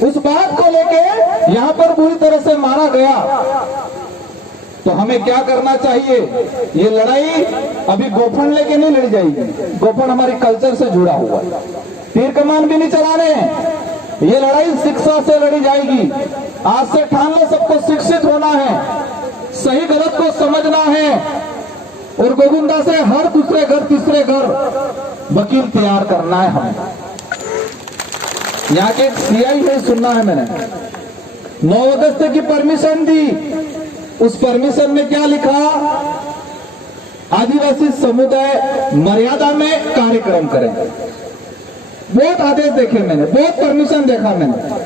उस बात को लेके यहाँ पर बुरी तरह से मारा गया। तो हमें क्या करना चाहिए? ये लड़ाई अभी गोफन लेके नहीं लड़ी जाएगी। गोफन हमारी कल्चर से जुड़ा हुआ है, तीर कमान भी नहीं चलाने हैं। ये लड़ाई शिक्षा से लड़ी जाएगी। आज से ठान लो, सबको शिक्षित होना है, सही गलत को समझना है, और गोविंदा से हर दूसरे घर तीसरे घर वकील तैयार करना है। हमें यहाँ के सीआई है, सुनना है मैंने, 9 अगस्त की परमिशन दी। उस परमिशन में क्या लिखा? आदिवासी समुदाय मर्यादा में कार्यक्रम करें। बहुत आदेश देखे मैंने, बहुत परमिशन देखा मैंने,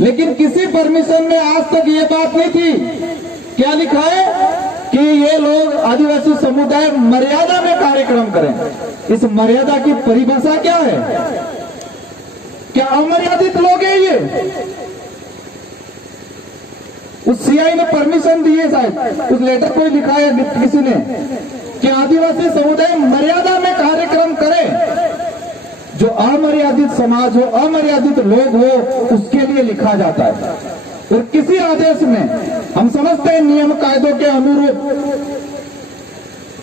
लेकिन किसी परमिशन में आज तक ये बात नहीं थी। क्या लिखा है कि ये लोग आदिवासी समुदाय मर्यादा में कार्यक्रम करें। इस मर्यादा की परिभाषा क्या है? क्या अमर्यादित लोग हैं ये? उस सीआई ने परमिशन दी है, शायद उस लेटर को लिखा है किसी ने कि आदिवासी समुदाय मर्यादा में कार्यक्रम करे। जो अमर्यादित समाज हो, अमर्यादित लोग हो, उसके लिए लिखा जाता है। और किसी आदेश में हम समझते हैं नियम कायदों के अनुरूप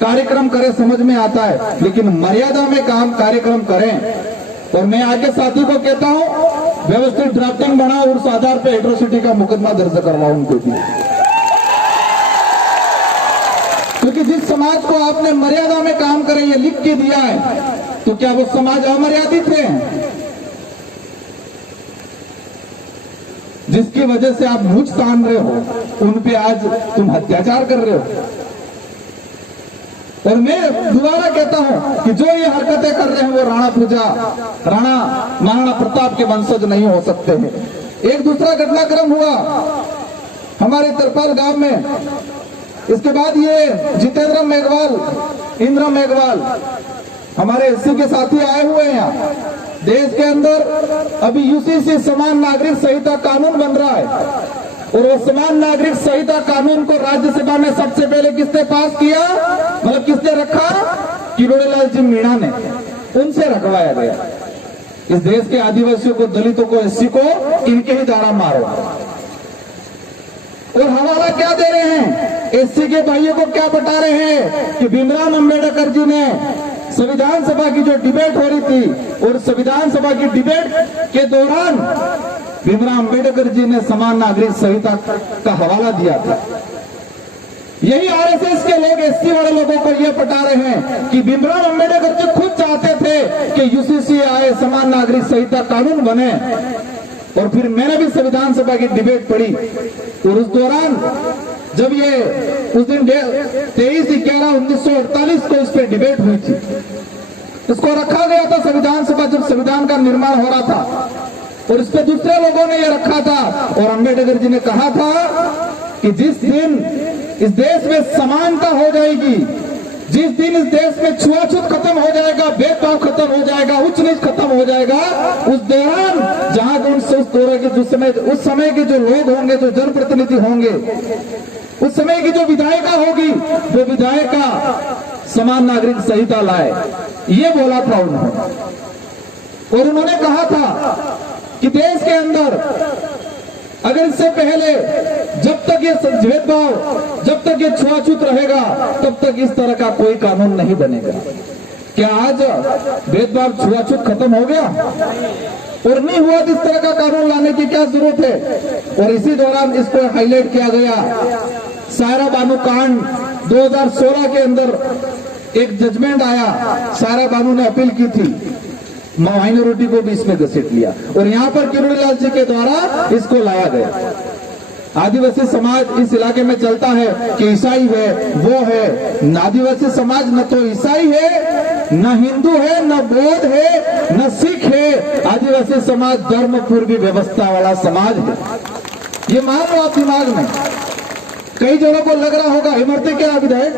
कार्यक्रम करें, समझ में आता है, लेकिन मर्यादा में काम कार्यक्रम करें। और मैं आगे साथी को कहता हूं, व्यवस्थित ड्राफ्टिंग बनाओ और उस आधार पर एट्रोसिटी का मुकदमा दर्ज करवाओ उनको भी। क्योंकि जिस समाज को आपने मर्यादा में काम करें ये लिख के दिया है, तो क्या वो समाज अमर्यादित है? जिसकी वजह से आप मुझ तान रहे हो, उन पे आज तुम अत्याचार कर रहे हो। और मैं दोबारा कहता हूं कि जो ये हरकतें कर रहे हैं वो राणा पूजा, राणा महाराणा प्रताप के वंशज नहीं हो सकते हैं। एक दूसरा घटनाक्रम हुआ हमारे तरपाल गांव में। इसके बाद ये जितेंद्र मेघवाल, इंद्र मेघवाल, हमारे एससी के साथी आए हुए हैं यहाँ। देश के अंदर अभी यूसीसी समान नागरिक संहिता कानून बन रहा है, और वो समान नागरिक संहिता कानून को राज्यसभा में सबसे पहले किसने पास किया, मतलब किसने रखा? किरोड़ीलाल जी मीणा ने, उनसे रखवाया गया। इस देश के आदिवासियों को, दलितों को, एससी को इनके ही द्वारा मारो। और हवाला क्या दे रहे हैं? एससी के भाइयों को क्या बता रहे हैं कि भीमराव अंबेडकर जी ने संविधान सभा की जो डिबेट हो रही थी, और संविधान सभा की डिबेट के दौरान भीमराव अंबेडकर जी ने समान नागरिक संहिता का हवाला दिया था। यही आरएसएस के लोग एससी वाले लोगों को यह बता रहे हैं कि भीमराव अंबेडकर जी खुद चाहते थे कि यूसीसी आए, समान नागरिक संहिता कानून बने। और फिर मैंने भी संविधान सभा की डिबेट पढ़ी, और उस दौरान जब ये उस दिन 23/11/1948 को इस पर डिबेट हुई थी, इसको रखा गया था संविधान सभा, जब संविधान का निर्माण हो रहा था, और इस पे दूसरे लोगों ने ये रखा था। और अंबेडकर जी ने कहा था कि जिस दिन इस देश में समानता हो जाएगी, जिस दिन इस देश में छुआछूत खत्म हो जाएगा, भेदभाव खत्म हो जाएगा, उच्च नीच खत्म हो जाएगा, उस दौरान जहां उस समय के जो लोग होंगे, जो जनप्रतिनिधि होंगे, उस समय की जो विधायिका होगी, वो विधायिका समान नागरिक संहिता लाए। ये बोला था उन्होंने। और उन्होंने कहा था कि देश के अंदर अगर इससे पहले जब तक ये भेदभाव, जब तक ये छुआछूत रहेगा, तब तक इस तरह का कोई कानून नहीं बनेगा। क्या आज भेदभाव छुआछूत खत्म हो गया? और नहीं हुआ तो इस तरह का कानून लाने की क्या जरूरत है? और इसी दौरान इसको हाईलाइट किया गया। सायरा बानू कांड 2016 के अंदर एक जजमेंट आया, सायरा बानू ने अपील की थी, माइनॉरिटी को भी इसमें घसीट लिया, और यहाँ पर किरोड़ीलाल जी के द्वारा इसको लाया गया। आदिवासी समाज इस इलाके में चलता है कि ईसाई है, वो है। आदिवासी समाज न तो ईसाई है, न हिंदू है, न बौद्ध है, न सिख है। आदिवासी समाज धर्म पूर्वी व्यवस्था वाला समाज है। ये मान लो आप दिमाग में। कई जनों को लग रहा होगा हिम्मतें क्या विधायक,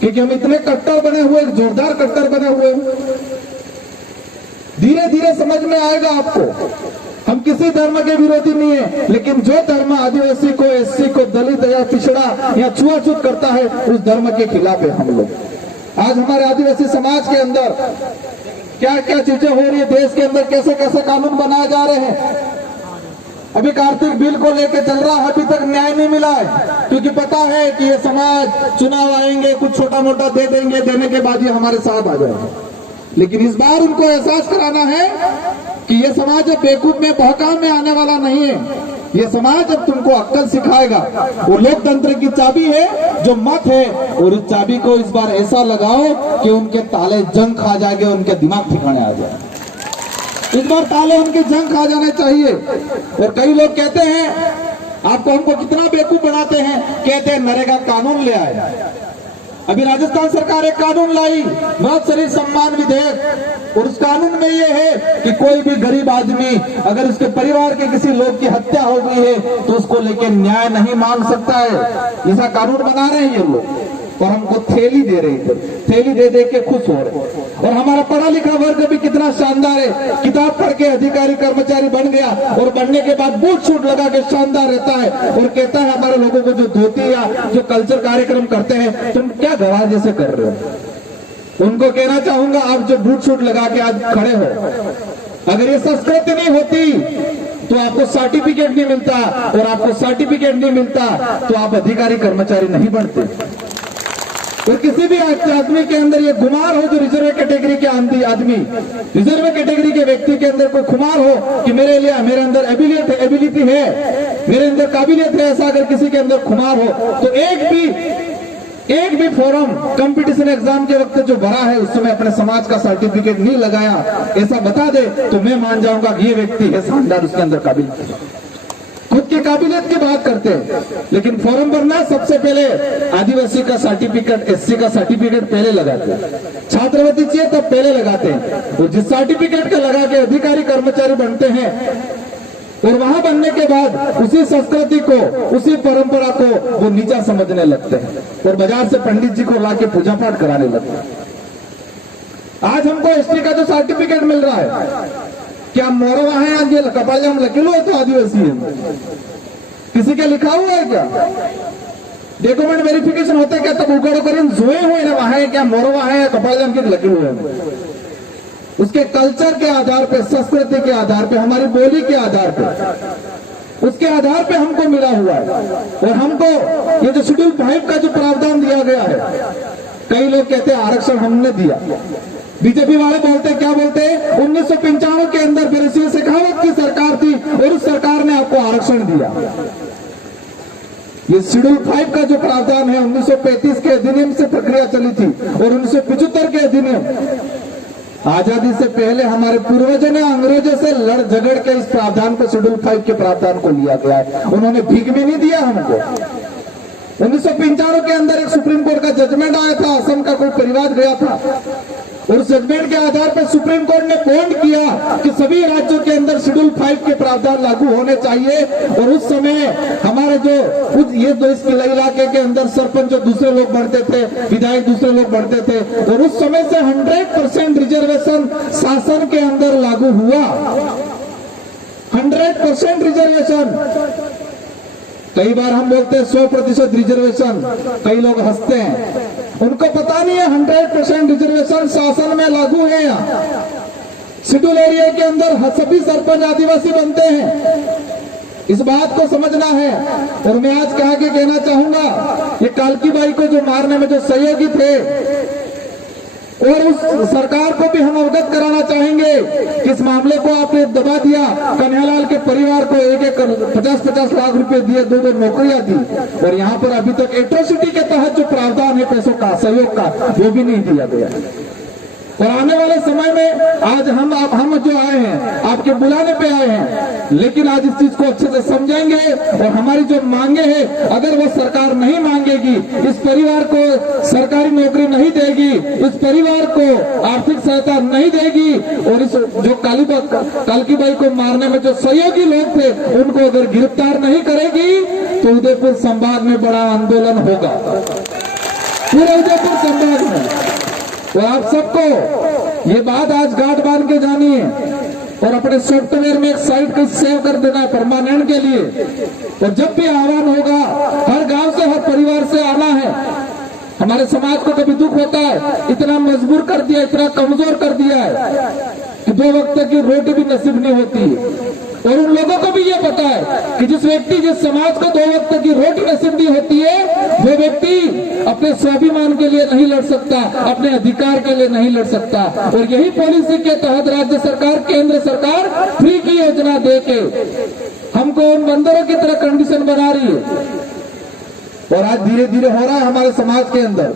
क्योंकि हम इतने कट्टर बने हुए, जोरदार कट्टर बने हुए। धीरे धीरे समझ में आएगा आपको। हम किसी धर्म के विरोधी नहीं है, लेकिन जो धर्म आदिवासी को, एससी को, दलित या पिछड़ा या छुआछूत करता है, उस धर्म के खिलाफ है हम लोग। आज हमारे आदिवासी समाज के अंदर क्या क्या चीजें हो रही है, देश के अंदर कैसे कैसे कानून बनाए जा रहे हैं। अभी कार्तिक बिल को लेके चल रहा है, अभी तक न्याय नहीं मिला है, क्योंकि पता है कि ये समाज चुनाव आएंगे, कुछ छोटा मोटा दे देंगे, देने के बाद ये हमारे साथ आ जाएगा। लेकिन इस बार उनको एहसास कराना है कि ये समाज अब बेवकूफ में बहकाव में आने वाला नहीं है। ये समाज अब तुमको अक्ल सिखाएगा। वो लोकतंत्र की चाबी है जो मत है, और उस चाबी को इस बार ऐसा लगाओ कि उनके ताले जंग खा जाएंगे, उनके दिमाग ठिकाने आ जाए। इस बार ताले उनके जंग खा जाने चाहिए। और कई लोग कहते हैं आपको, हमको कितना बेवकूफ बनाते हैं, कहते हैं नरेगा कानून ले आए। अभी राजस्थान सरकार एक कानून लाई, मृत शरीर सम्मान विधेयक, और उस कानून में ये है कि कोई भी गरीब आदमी अगर उसके परिवार के किसी लोग की हत्या हो गई है तो उसको लेके न्याय नहीं मांग सकता है। ऐसा कानून बना रहे हैं ये लोग, और हमको थैली दे रहे थे, थैली दे दे के खुश हो रहे। और हमारा पढ़ा लिखा वर्ग भी कितना शानदार है, किताब पढ़ के अधिकारी कर्मचारी बन गया, और बनने के बाद बूट शूट लगा के शानदार रहता है, और कहता है हमारे लोगों को जो धोती या जो कल्चर कार्यक्रम करते हैं तुम क्या गवाह जैसे कर रहे हो। उनको कहना चाहूंगा, आप जो बूट शूट लगा के आज खड़े हो, अगर ये संस्कृति नहीं होती तो आपको सर्टिफिकेट नहीं मिलता, और आपको सर्टिफिकेट नहीं मिलता तो आप अधिकारी कर्मचारी नहीं बनते। और किसी भी आदमी के अंदर ये खुमार हो, जो रिजर्व कैटेगरी के आदमी, रिजर्व कैटेगरी के व्यक्ति के अंदर कोई खुमार हो कि मेरे अंदर एबिलिटी है, मेरे अंदर काबिलियत है, ऐसा अगर किसी के अंदर खुमार हो तो एक भी फॉर्म कंपटीशन एग्जाम के वक्त जो भरा है उस समय अपने समाज का सर्टिफिकेट नहीं लगाया, ऐसा बता दे तो मैं मान जाऊंगा कि ये व्यक्ति है शानदार, उसके अंदर काबिलियत है। खुद की काबिलियत की बात करते हैं, लेकिन फॉर्म भरना सबसे पहले आदिवासी का सर्टिफिकेट, एससी का सर्टिफिकेट पहले लगाते हैं, छात्रवृत्ति चाहिए तब पहले लगाते हैं, और जिस सर्टिफिकेट का लगा के अधिकारी कर्मचारी बनते हैं, और वहां बनने के बाद उसी संस्कृति को, उसी परंपरा को वो नीचा समझने लगते हैं, और बाजार से पंडित जी को लाके पूजा पाठ कराने लगते हैं। आज हमको एसटी का जो सर्टिफिकेट मिल रहा है, क्या मोरवा है आज ये कपालम लकीलो है तो आदिवासी है, किसी के लिखा हुआ है क्या? डॉक्यूमेंट वेरिफिकेशन होते क्या तब उगड़ो करें जोए हुए ना वहां है क्या मोरवा है कपालम के लकीलो है। उसके कल्चर के आधार पे, संस्कृति के आधार पे, हमारी बोली के आधार पे, उसके आधार पे हमको मिला हुआ है। और हमको ये जो शेड्यूल 5 का जो प्रावधान दिया गया है, कई लोग कहते हैं आरक्षण हमने दिया, बीजेपी वाले बोलते क्या बोलते हैं 1995 के अंदर फिर शेखावत की सरकार थी और उस सरकार ने आपको आरक्षण दिया। ये शेड्यूल 5 का जो प्रावधान है 1935 के अधिनियम से प्रक्रिया चली थी, और 1975 के अधिनियम, आजादी से पहले हमारे पूर्वजों ने अंग्रेजों से लड़ झगड़ के इस प्रावधान को, शेड्यूल 5 के प्रावधान को लिया गया है। उन्होंने भीख भी नहीं दिया हमको। 1995 के अंदर एक सुप्रीम कोर्ट का जजमेंट आया था, असम का कोई परिवार गया था, और जजमेंट के आधार पर सुप्रीम कोर्ट ने बॉन्ड किया कि सभी राज्यों के अंदर शेड्यूल 5 के प्रावधान लागू होने चाहिए। और उस समय हमारे जो ये जो इस इलाके के अंदर सरपंच जो दूसरे लोग बढ़ते थे, विधायक दूसरे लोग बढ़ते थे, और उस समय से 100% रिजर्वेशन शासन के अंदर लागू हुआ। 100% रिजर्वेशन। कई बार हम बोलते हैं 100% रिजर्वेशन, कई लोग हंसते हैं, उनको पता नहीं है 100% रिजर्वेशन शासन में लागू है। यहाँ शेड्यूल एरिया के अंदर सभी सरपंच आदिवासी बनते हैं, इस बात को समझना है। और मैं आज कहा के कहना चाहूंगा, ये कालकी बाई को जो मारने में जो सहयोगी थे, और उस सरकार को भी हम अवगत कराना चाहेंगे कि इस मामले को आपने दबा दिया। कन्हैयालाल के परिवार को 50-50 लाख रुपए दिए, 2 नौकरियां दी, और यहाँ पर अभी तक एट्रोसिटी के तहत जो प्रावधान है पैसों का, सहयोग का, वो भी नहीं दिया गया। और आने वाले समय में आज हम जो आए हैं आपके बुलाने पे आए हैं, लेकिन आज इस चीज को अच्छे से समझेंगे, और हमारी जो मांगे हैं अगर वो सरकार नहीं मांगेगी, इस परिवार को सरकारी नौकरी नहीं देगी, इस परिवार को आर्थिक सहायता नहीं देगी, और इस जो कालकी बाई को मारने में जो सहयोगी लोग थे उनको अगर गिरफ्तार नहीं करेगी तो उदयपुर संभाग में बड़ा आंदोलन होगा, पूरे उदयपुर संभाग में। तो आप सबको ये बात आज गांठ बांध के जानी है, और अपने सॉफ्टवेयर में एक साइट को सेव कर देना है परमानेंट के लिए। और जब भी आह्वान होगा, हर गांव से, हर परिवार से आना है। हमारे समाज को कभी दुख होता है, इतना मजबूर कर दिया, इतना कमजोर कर दिया है कि 2 वक्त की रोटी भी नसीब नहीं होती। और उन लोगों को भी ये पता है कि जिस समाज को 2 वक्त की रोटी नसीब नहीं होती है, वो व्यक्ति अपने स्वाभिमान के लिए नहीं लड़ सकता, अपने अधिकार के लिए नहीं लड़ सकता। और यही पॉलिसी के तहत राज्य सरकार, केंद्र सरकार फ्री की योजना देके हमको उन बंदरों की तरह कंडीशन बना रही है। और आज धीरे धीरे हो रहा है हमारे समाज के अंदर।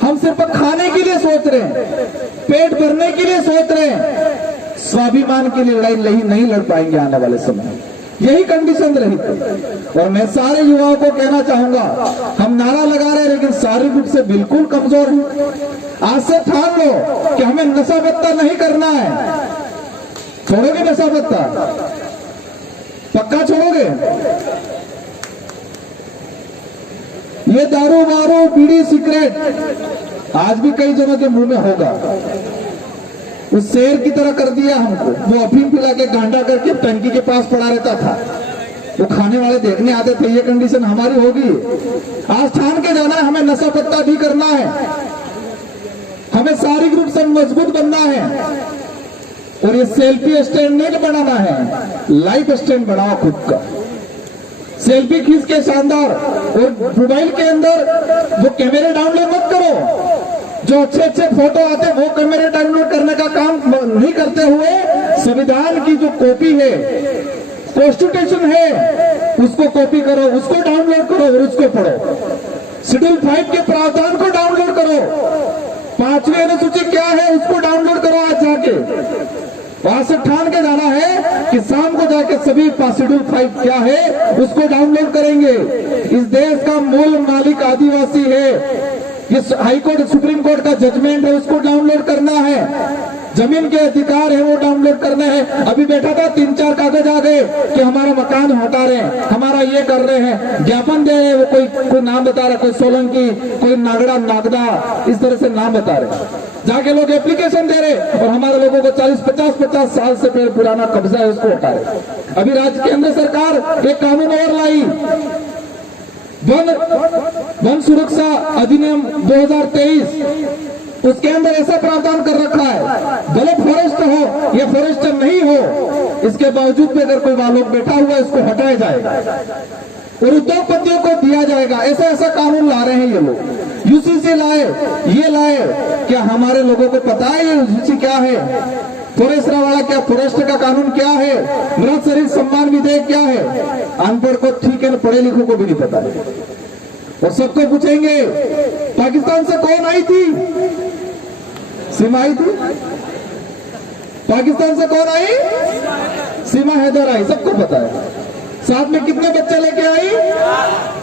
हम सिर्फ खाने के लिए सोच रहे हैं, पेट भरने के लिए सोच रहे हैं, स्वाभिमान की लड़ाई नहीं लड़ पाएंगे आने वाले समय। यही कंडीशन रही थी। और मैं सारे युवाओं को कहना चाहूंगा, हम नारा लगा रहे हैं लेकिन शारीरिक रूप से बिल्कुल कमजोर हैं। आज से ठान लो कि हमें नशा पत्ता नहीं करना है। छोड़ोगे नशा पत्ता? पक्का छोड़ोगे? ये दारू वारू बीड़ी सिगरेट आज भी कई जनों के मुंह में होगा। उस शेर की तरह कर दिया हमको। वो अफीम पिला के गांडा करके टंकी के पास पड़ा रहता था, वो खाने वाले देखने आते थे। ये कंडीशन हमारी होगी। आज ठान के जाना है, हमें नशा पत्ता भी करना है, हमें शारीरिक रूप से मजबूत बनना है। और ये सेल्फी स्टैंड नहीं बनाना है, लाइफ स्टैंड बनाओ खुद का। सेल्फी खींच के शानदार, और मोबाइल के अंदर वो कैमरे डाउनलोड मत करो। जो अच्छे अच्छे फोटो आते हैं वो कैमरे डाउनलोड करने का काम नहीं करते हुए, संविधान की जो कॉपी है, कॉन्स्टिट्यूशन है, उसको कॉपी करो, उसको डाउनलोड करो और उसको पढ़ो। शेड्यूल 5 के प्रावधान को डाउनलोड करो। 5वीं अनुसूची क्या है उसको डाउनलोड करो। आज जाके वहां से ठान के जाना है कि शाम को जाके सभी शेड्यूल 5 क्या है उसको डाउनलोड करेंगे। इस देश का मूल मालिक आदिवासी है। ये हाईकोर्ट, सुप्रीम कोर्ट का जजमेंट है, उसको डाउनलोड करना है। जमीन के अधिकार है वो डाउनलोड करने हैं। अभी बैठा था 3-4 कागज आ गए कि हमारा मकान हटा रहे हैं, हमारा ये कर रहे हैं, ज्ञापन दे रहे हैं। वो कोई नाम बता रहा है, कोई सोलंकी, कोई नागड़ा, नागदा, इस तरह से नाम बता रहे। जाके लोग एप्लीकेशन दे रहे और हमारे लोगों को 40-50 साल से पुराना कब्जा है उसको हटा रहे। अभी राज्य केंद्र सरकार एक कानून और लाई, वन सुरक्षा अधिनियम 2023। उसके अंदर ऐसा प्रावधान कर रखा है, भले फॉरेस्ट हो या फॉरेस्टर नहीं हो, इसके बावजूद भी अगर कोई वालों बैठा हुआ है उसको हटाया जाएगा और उद्योगपतियों को दिया जाएगा। ऐसा ऐसा कानून ला रहे हैं ये लोग। यूसीसी लाए, ये लाए। क्या हमारे लोगों को पता है ये यूसीसी क्या है? फॉरेस्ट वाला क्या, फॉरेस्ट का कानून क्या है? मृत शरीर सम्मान विधेयक क्या है? अनपढ़ को ठीक है, पढ़े लिखों को भी नहीं पता है। और सबको पूछेंगे पाकिस्तान से कौन आई थी? सीमा आई थी। पाकिस्तान से कौन आई? सीमा हैदर आई, सबको पता है। साथ में कितने बच्चे लेके आई?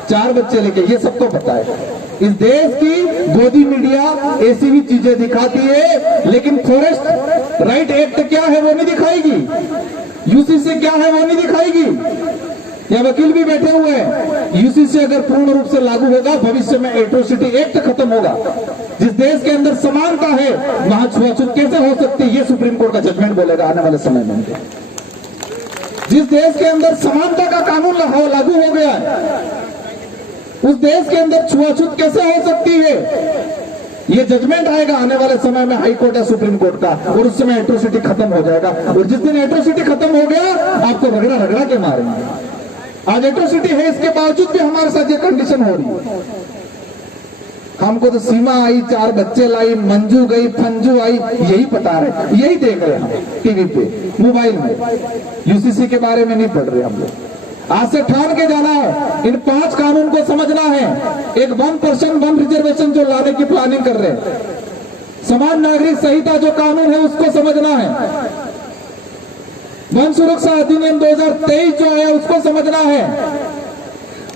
4 बच्चे लेके, ये सबको पता है। इस देश की गोदी मीडिया ऐसी भी चीजें दिखाती है, लेकिन फॉरेस्ट राइट एक्ट क्या है वो नहीं दिखाएगी। यूसीसी क्या है वो नहीं दिखाएगी। या वकील भी बैठे हुए हैं। यूसीसी अगर पूर्ण रूप से लागू होगा, भविष्य में एट्रोसिटी एक्ट खत्म होगा। जिस देश के अंदर समानता है वहां छुआछूत कैसे हो सकती है, ये सुप्रीम कोर्ट का जजमेंट बोलेगा आने वाले समय में। जिस देश के अंदर समानता का कानून लागू हो गया है, उस देश के अंदर छुआछूत कैसे हो सकती है, ये जजमेंट आएगा आने वाले समय में हाई कोर्ट या सुप्रीम कोर्ट का, और उस समय एट्रोसिटी खत्म हो जाएगा। और जिस दिन एट्रोसिटी खत्म हो गया, आपको रगड़ा रगड़ा के मारेंगे। आज एट्रोसिटी है, इसके बावजूद भी हमारे साथ ये कंडीशन हो रही है। हमको तो सीमा आई, 4 बच्चे लाई, मंजू गई, फंजू आई, यही बता रहे, यही देख रहे हम टीवी पे, मोबाइल में। यूसीसी के बारे में नहीं पढ़ रहे हम लोग। आज से ठान के जाना है, इन 5 कानून को समझना है। एक 1% 1 रिजर्वेशन जो लाने की प्लानिंग कर रहे हैं, समान नागरिक संहिता जो कानून है उसको समझना है। वन सुरक्षा अधिनियम 2023 जो आया उसको समझना है।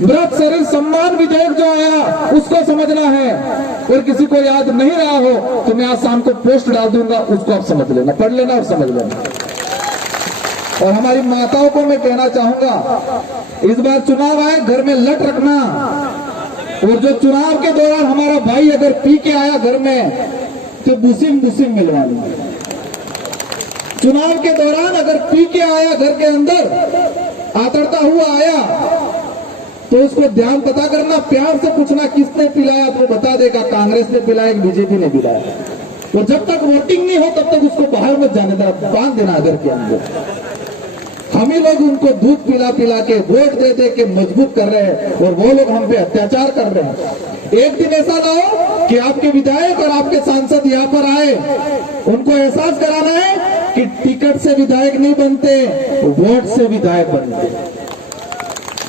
मृत शरीर सम्मान विधेयक जो आया उसको समझना है। और किसी को याद नहीं रहा हो तो मैं आज शाम को पोस्ट डाल दूंगा, उसको आप समझ लेना, पढ़ लेना और समझ लेना। और हमारी माताओं को मैं कहना चाहूंगा, इस बार चुनाव आए, घर में लट रखना। और जो चुनाव के दौरान हमारा भाई अगर पी के आया घर में तो बुसिम मिलवा लेंगे। चुनाव के दौरान अगर पी के आया घर के अंदर, आतरता हुआ आया, तो उसको ध्यान पता करना, प्यार से पूछना किसने पिलाया, तो बता देगा कांग्रेस ने पिलाया कि बीजेपी ने पिलाया। और जब तक वोटिंग नहीं हो तब तक उसको बाहर मत जाने देना, बांध देना अगर के अंदर। हम ही लोग उनको दूध पिला पिला के वोट दे दे के मजबूत कर रहे हैं और वो लोग हम पे अत्याचार कर रहे हैं। एक दिन ऐसा लाओ कि आपके विधायक और आपके सांसद यहाँ पर आए, उनको एहसास कराना है कि टिकट से विधायक नहीं बनते, वोट से विधायक बनते।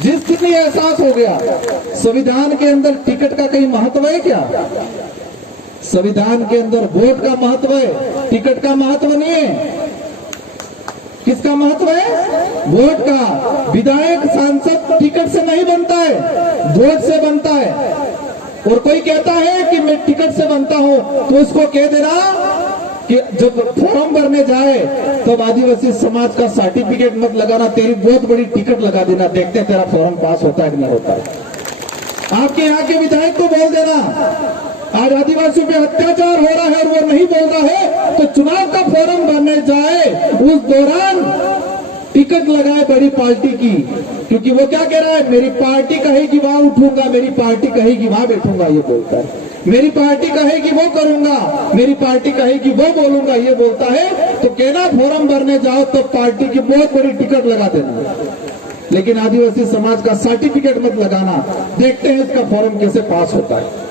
जिस दिन ये एहसास हो गया संविधान के अंदर टिकट का कहीं महत्व है क्या? संविधान के अंदर वोट का महत्व है, टिकट का महत्व नहीं है। किसका महत्व है? वोट का। विधायक सांसद टिकट से नहीं बनता है, वोट से बनता है। और कोई कहता है कि मैं टिकट से बनता हूं तो उसको कह देना कि जब फॉर्म भरने जाए तब आदिवासी समाज का सर्टिफिकेट मत लगाना, तेरी बहुत बड़ी टिकट लगा देना, देखते हैं तेरा फॉर्म पास होता है कि नहीं होता है। आपके यहाँ के विधायक को बोल देना आज आदिवासियों पे अत्याचार हो रहा है और वो नहीं बोल रहा है तो चुनाव का फॉर्म भरने जाए उस दौरान टिकट लगाए बड़ी पार्टी की, क्योंकि वो क्या कह रहा है, मेरी पार्टी कहेगी वहां उठूंगा, मेरी पार्टी कहेगी वहां बैठूंगा, ये बोलता है। मेरी पार्टी कहेगी वो करूंगा, मेरी पार्टी कहेगी वो बोलूंगा, ये बोलता है। तो कहना फॉर्म भरने जाओ तो पार्टी की बहुत बड़ी टिकट लगा देना, लेकिन आदिवासी समाज का सर्टिफिकेट मत लगाना, देखते हैं इसका फॉर्म कैसे पास होता है।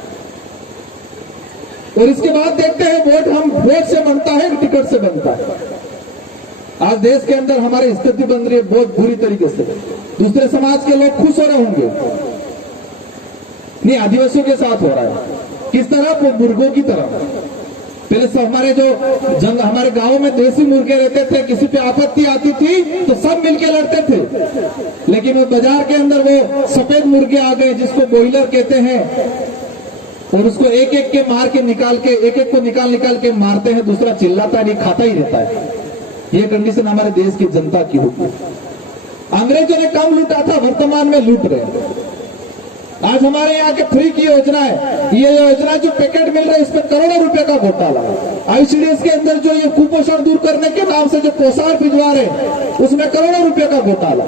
और इसके बाद देखते हैं वोट हम वोट से बनता है कि टिकट से बनता है। आज देश के अंदर हमारी स्थिति बन रही है बहुत बुरी तरीके से। दूसरे समाज के लोग खुश हो रहे होंगे, नहीं आदिवासियों के साथ हो रहा है। किस तरह? वो मुर्गों की तरह। पहले से हमारे जो हमारे गांव में देसी मुर्गे रहते थे, किसी पे आपत्ति आती थी तो सब मिलके लड़ते थे। लेकिन वो बाजार के अंदर वो सफेद मुर्गे आ गए जिसको बॉयलर कहते हैं, और उसको एक एक के मार के निकाल के एक एक को निकाल के मारते हैं, दूसरा चिल्लाता नहीं, खाता ही रहता है। ये कंडीशन हमारे देश की जनता की होगी। अंग्रेजों ने कम लूटा था, वर्तमान में लूट रहे हैं। आज हमारे यहाँ के फ्री की योजना है, ये योजना जो पैकेट मिल रहा है इसमें करोड़ों रुपए का घोटाला। आईसीडीएस के अंदर जो ये कुपोषण दूर करने के नाम से जो पोषार भिजवा रहे उसमें करोड़ों रुपए का घोटाला।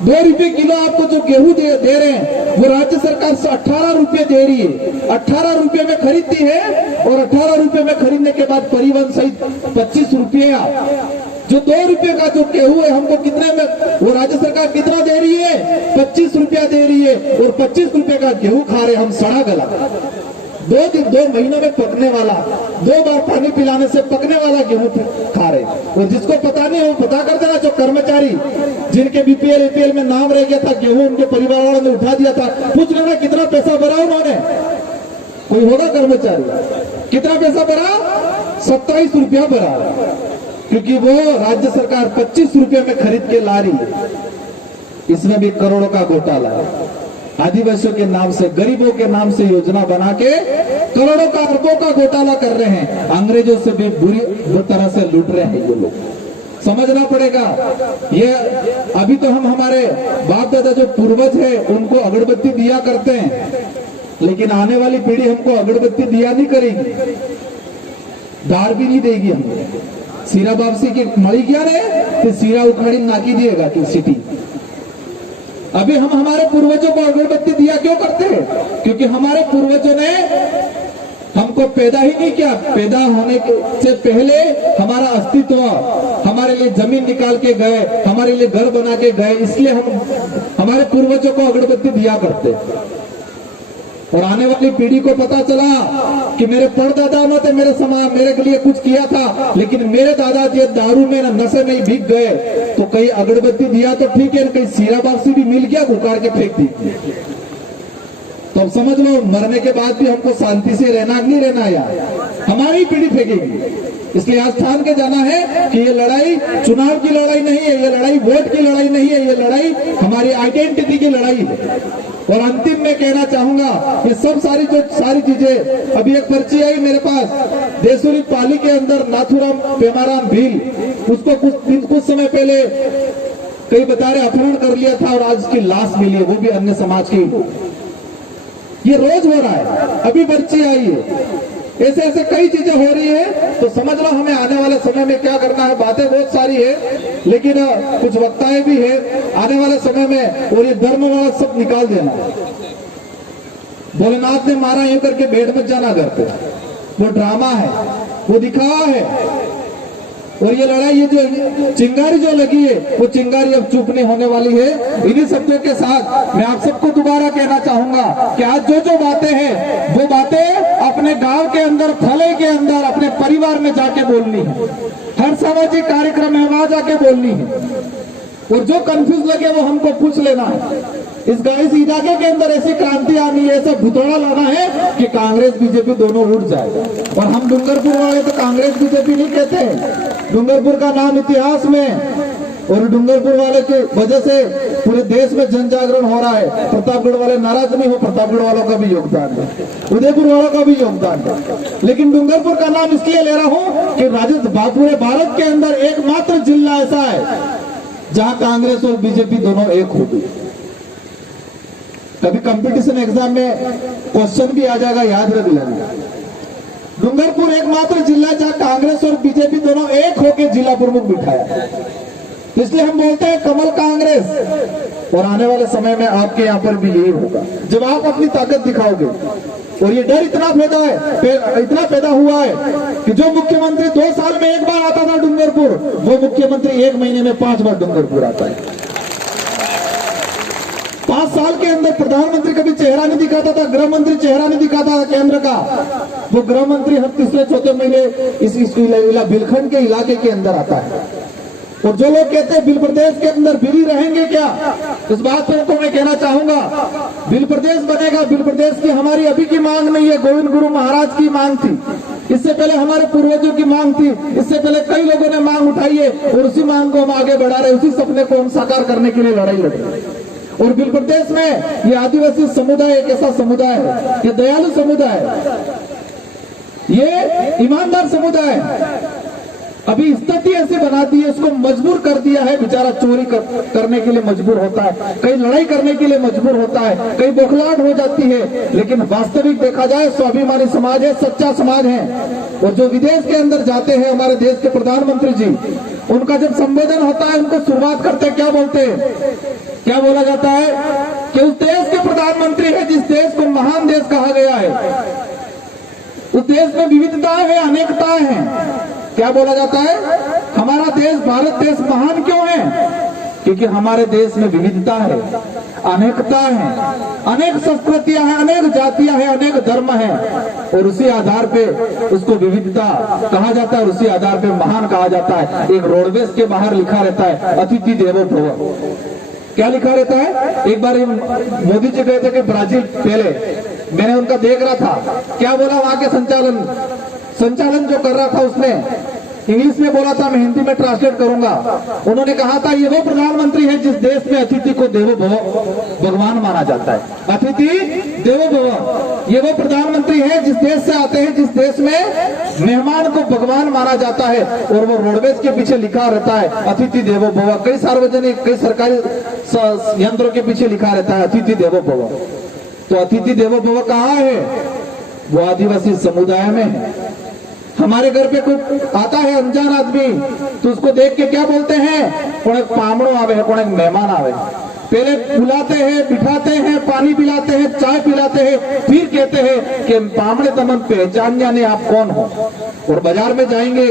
2 रुपए किलो आपको जो गेहूं दे रहे हैं वो राज्य सरकार 18 रुपए दे रही है, 18 रुपए में खरीदती है, और 18 रुपए में खरीदने के बाद परिवहन सहित 25 रुपया। जो 2 रुपए का जो गेहूं है हमको कितने में वो राज्य सरकार कितना दे रही है? 25 रुपया दे रही है, और 25 रुपए का गेहूं खा रहे हम सड़ा गला। 2 महीनों में पकने वाला, 2 बार पानी पिलाने से पकने वाला गेहूं खा रहे। और जिसको पता नहीं वो पता कर देना, जो कर्मचारी जिनके बीपीएल एपीएल में नाम रह गया था, गेहूं उनके परिवार वालों ने उठा दिया था, पूछ लेना कितना पैसा भरा उन्होंने। कोई होगा कर्मचारी, कितना पैसा भरा? 27 रुपया भरा, क्योंकि वो राज्य सरकार 25 रुपये में खरीद के ला रही है। इसमें भी करोड़ों का घोटाला है। आदिवासियों के नाम से, गरीबों के नाम से योजना बना के करोड़ों का अरबों का घोटाला कर रहे हैं। अंग्रेजों से भी बुरी तरह से लूट रहे हैं ये लोग, समझना पड़ेगा। ये अभी तो हम हमारे बाप दादा जो पूर्वज है उनको अगरबत्ती दिया करते हैं, लेकिन आने वाली पीढ़ी हमको अगरबत्ती दिया नहीं करेगी, दार भी नहीं देगी हमें। सीरा वापसी की मड़ी क्या रहे तो सीरा उखाड़ी नाकी दिएगा कि सिटी। अभी हम हमारे पूर्वजों को अगरबत्ती दिया क्यों करते हैं? क्योंकि हमारे पूर्वजों ने हमको पैदा ही नहीं किया, पैदा होने से पहले हमारा अस्तित्व, हमारे लिए जमीन निकाल के गए, हमारे लिए घर बना के गए, इसलिए हम हमारे पूर्वजों को अगरबत्ती दिया करते। और आने वाली पीढ़ी को पता चला कि मेरे परदादा ने मेरे समाज मेरे के लिए कुछ किया था, लेकिन मेरे दादाजी दारू में नशे में भीग गए, तो कहीं अगरबत्ती दिया तो ठीक है, कहीं सीरा बापसी भी मिल गया, उखाड़ के फेंक दी। तो अब समझ लो मरने के बाद भी हमको शांति से रहना नहीं रहना, यार हमारी पीढ़ी फेंकेगी। इसलिए आज ठान के जाना है कि ये लड़ाई चुनाव की लड़ाई नहीं है, ये लड़ाई वोट की लड़ाई नहीं है, ये लड़ाई हमारी आइडेंटिटी की लड़ाई है। और अंतिम में कहना चाहूंगा ये सब सारी चीजें, अभी एक पर्ची आई मेरे पास, देसुरी पाली के अंदर नाथुराम पेमाराम भील, उसको कुछ समय पहले कई बता रहे अपहरण कर लिया था और आज उसकी लाश मिली है, वो भी अन्य समाज की। ये रोज हो रहा है, अभी पर्ची आई है, ऐसे ऐसे कई चीजें हो रही है। तो समझ लो हमें आने वाले समय में क्या करना है। बातें बहुत सारी है, लेकिन कुछ वक्ताएं भी है आने वाले समय में, और ये धर्म वाला सब निकाल देना। भोलेनाथ ने मारा यूं करके भेड़ मत जाना घर पे, वो ड्रामा है। वो दिखावा है। और ये लड़ाई, ये जो चिंगारी जो लगी है, वो चिंगारी अब चुप नहीं होने वाली है। इन्हीं शब्दों के साथ मैं आप सबको दोबारा कहना चाहूंगा कि आज जो जो बातें हैं, वो बातें अपने गांव के अंदर, थले के अंदर, अपने परिवार में जाके बोलनी है। हर सामाजिक कार्यक्रम में वहां जाके बोलनी है। और जो कंफ्यूज लगे वो हमको पूछ लेना है। इस इलाके के अंदर ऐसी क्रांति आनी है, ऐसा भुतौड़ा लाना है कि कांग्रेस बीजेपी दोनों उठ जाए। और हम डूंगरपुर वाले तो कांग्रेस बीजेपी नहीं कहते। डूंगरपुर का नाम इतिहास में, और डूंगरपुर वाले की वजह से पूरे देश में जन जागरण हो रहा है। प्रतापगढ़ वाले नाराज नहीं हो, प्रतापगढ़ वालों का भी योगदान है, उदयपुर वालों का भी योगदान है। लेकिन डूंगरपुर का नाम इसलिए ले रहा हूं कि राजस्थान, पूरे भारत के अंदर एकमात्र जिला ऐसा है जहां कांग्रेस और बीजेपी दोनों एक हो गई। कभी कंपटीशन एग्जाम में क्वेश्चन भी आ जाएगा, याद रख लेना। डूंगरपुर एकमात्र जिला जहां कांग्रेस और बीजेपी दोनों एक होकर जिला प्रमुख बिठाया। इसलिए हम बोलते हैं कमल कांग्रेस। और आने वाले समय में आपके यहाँ पर भी यही होगा जब आप अपनी ताकत दिखाओगे। और ये डर इतना पैदा हुआ है कि जो मुख्यमंत्री 2 साल में 1 बार आता था डूंगरपुर, वो मुख्यमंत्री 1 महीने में 5 बार डूंगरपुर आता है। 5 साल के अंदर प्रधानमंत्री कभी चेहरा नहीं दिखाता था, गृह मंत्री चेहरा नहीं दिखाता था केंद्र का। वो गृह मंत्री हर तीसरे चौथे महीने इस बिलखंड के इलाके के अंदर आता है। और जो लोग कहते हैं बिल प्रदेश के अंदर बिल रहेंगे क्या, इस बात पर तो मैं कहना चाहूंगा बिल प्रदेश बनेगा। बिल प्रदेश की हमारी अभी की मांग नहीं है, गोविंद गुरु महाराज की मांग थी। इससे पहले हमारे पूर्वजों की मांग थी। इससे पहले कई लोगों ने मांग उठाई है और उसी मांग को हम आगे बढ़ा रहे, उसी सपने को हम साकार करने के लिए लड़ाई लड़ रहे हैं। और बिल प्रदेश में ये आदिवासी समुदाय एक ऐसा समुदाय है, ये दयालु समुदाय है, ये ईमानदार समुदाय है। अभी स्थिति ऐसी बना दी है, उसको मजबूर कर दिया है। बेचारा चोरी करने के लिए मजबूर होता है, कहीं लड़ाई करने के लिए मजबूर होता है, कहीं बौखलाहट हो जाती है। लेकिन वास्तविक देखा जाए स्वाभिमानी समाज है, सच्चा समाज है। और जो विदेश के अंदर जाते हैं हमारे देश के प्रधानमंत्री जी, उनका जब संबोधन होता है, उनको शुरुआत करते हैं, क्या बोलते हैं, क्या बोला जाता है कि उस देश के प्रधानमंत्री है जिस देश को महान देश कहा गया है, उस देश में विविधता है, अनेकता है। क्या बोला जाता है, हमारा देश भारत देश महान क्यों है, क्योंकि हमारे देश में विविधता है, अनेकता है, अनेक संस्कृतियां हैं, अनेक जातियां हैं, अनेक धर्म हैं। और उसी आधार पे उसको विविधता कहा जाता है, उसी आधार पे महान कहा जाता है। एक रोडवेज के बाहर लिखा रहता है अतिथि देवो भव। क्या लिखा रहता है, एक बार मोदी जी गए थे कि ब्राजील, पहले मैंने उनका देख रहा था, क्या बोला वहां के संचालन जो कर रहा था उसने इंग्लिश में बोला था, मैं हिंदी में ट्रांसलेट करूंगा। उन्होंने कहा था ये वो प्रधानमंत्री है जिस देश में अतिथि को देवो भव भगवान माना जाता है। अतिथि देवो भव, ये वो प्रधानमंत्री है जिस देश से आते हैं, जिस देश में मेहमान को भगवान माना जाता है। और वो रोडवेज के पीछे लिखा रहता है अतिथि देवो भव। कई सार्वजनिक, कई सरकारी यंत्रों के पीछे लिखा रहता है अतिथि देवो भव। तो अतिथि देवो भव कहाँ है, वो आदिवासी समुदाय में है। हमारे घर पे कोई आता है अनजान आदमी, तो उसको देख के क्या बोलते हैं, कौन एक पामड़ो आवे है, कौन एक मेहमान आवे। पहले बुलाते हैं, बिठाते हैं, पानी पिलाते हैं, चाय पिलाते हैं, फिर कहते हैं कि पामड़े तमन पहचान जाने आप कौन हो। और बाजार में जाएंगे,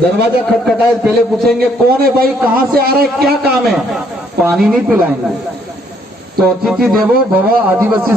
दरवाजा खटखटाए, पहले पूछेंगे कौन है भाई, कहाँ से आ रहा है, क्या काम है, पानी नहीं पिलाएंगे। तो अतिथि देवो भव आदिवासी